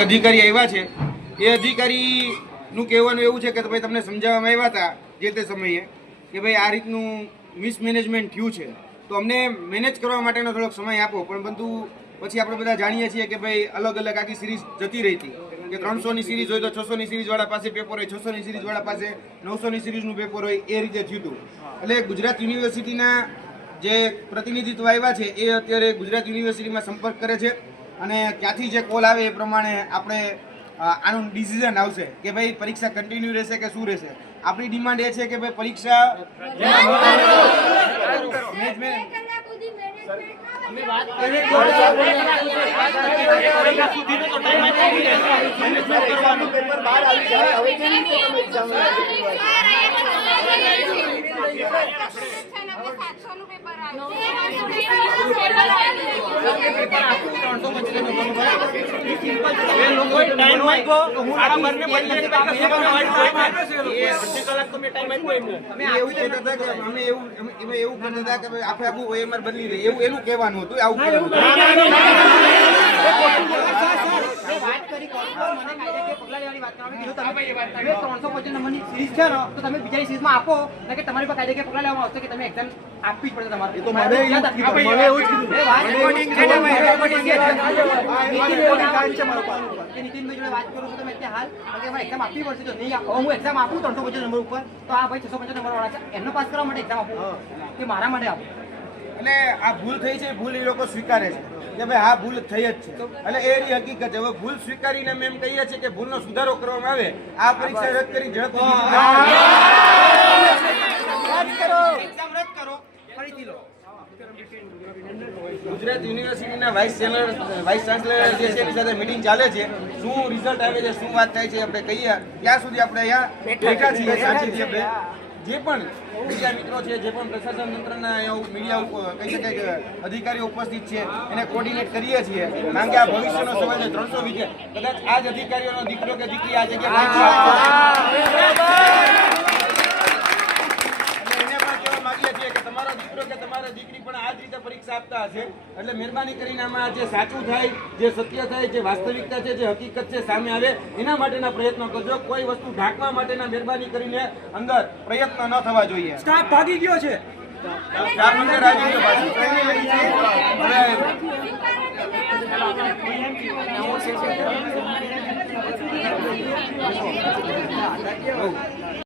અધિકારી આવ્યા છે. એ અધિકારીનું કહેવાનું એવું છે કે ભાઈ તમને સમજાવવામાં આવ્યા હતા જે તે સમયે કે ભાઈ આ રીતનું મિસમેનેજમેન્ટ થયું છે. તો અમને મેનેજ કરવા માટેનો થોડોક સમય આપો, પણ પરંતુ પછી આપણે બધા જાણીએ છીએ કે ભાઈ અલગ અલગ આખી સિરીઝ જતી રહી હતી. કે ત્રણસોની સિરીઝ હોય તો છસોની સિરીઝવાળા પાસે પેપર હોય, છસોની સિરીઝવાળા પાસે નવસોની સિરીઝનું પેપર હોય, એ રીતે થયું હતું. એટલે ગુજરાત યુનિવર્સિટીના જે પ્રતિનિધિત્વ આવ્યા છે, એ અત્યારે ગુજરાત યુનિવર્સિટીમાં સંપર્ક કરે છે. અને ત્યાંથી જે કોલ આવે એ પ્રમાણે આપણે આનું ડિસિઝન આવશે કે ભાઈ પરીક્ષા કન્ટિન્યુ રહેશે કે શું રહેશે. આપણી ડિમાન્ડ એ છે કે ભાઈ પરીક્ષા પેપર આવી. કહેવાનું હતું? આવું વાત વાત કીધું તમે ત્રણસો પચાસ નંબરની સિરીઝ છે ને તો તમે બીજાની સિરીઝમાં આપો. ને કે તમારી પર પગલાં લેવામાં આવશે કે તમે એક્ઝામ આપવી જ પડશે તમારે. એ તો મને મને એવું કીધું. નીતિનભાઈ જોડે વાત કરું છું તમે અત્યારે હાલ કે અમારે એક્ઝામ આપવી પડશે જો નહીં આપો. હું એક્ઝામ આપું ત્રણસો પચાસ નંબર ઉપર. તો આ ભાઈ છસો પચાસ નંબર વાળા છે. એમનો પાસ કરવા માટે એક્ઝામ આપું. કે મારા માટે આપું. એટલે આ ભૂલ થઈ છે ભૂલ એ લોકો સ્વીકારે છે. કે ભાઈ હા ભૂલ થઈ જ છે. એટલે એ એની હકીકત હવે ભૂલ સ્વીકારીને અમે એમ કહીએ છીએ કે ભૂલનો સુધારો કરવામાં આવે આ પરીક્ષા રદ કરી લો. ગુજરાત યુનિવર્સિટીના વાઇસ ચેન્સલર વાઇસ ચાન્સલર જે છે એની સાથે મીટિંગ ચાલે છે. શું રિઝલ્ટ આવે છે શું વાત થાય છે આપણે કહીએ. ત્યાં સુધી આપણે અહીંયા બેઠા છીએ? શાંતિથી આપણે જે પણ મીડિયા મિત્રો છે, જે પણ પ્રશાસન તંત્રના મીડિયા કહી શકાય કે અધિકારીઓ ઉપસ્થિત છે, એને કોર્ડિનેટ કરીએ છીએ. કારણ કે આ ભવિષ્યનો સવાલ છે, ત્રણસો વિદ્યા કદાચ આ જ અધિકારીઓનો દીકરો કે દીકરી આ જગ્યાએ અને એને પણ કહેવા માંગીએ છીએ કે તમારો દીકરો કે તમારા દીકરી પણ આ જ રીતે પરીક્ષા આપતા હશે. એટલે મહેરબાની કરીને આમાં જે સાચું થાય જે સત્ય થાય જે વાસ્તવિકતા છે જે હકીકત છે સામે આવે એના માટેના પ્રયત્નો કરજો. કોઈ વસ્તુ ઢાંકવા માટેના મહેરબાની કરીને અંદર પ્રયત્ન ન થવા જોઈએ. સ્ટાફ ભાગી ગયો છે. સ્ટાફ અંદર આવી ગયો પાછું. હવે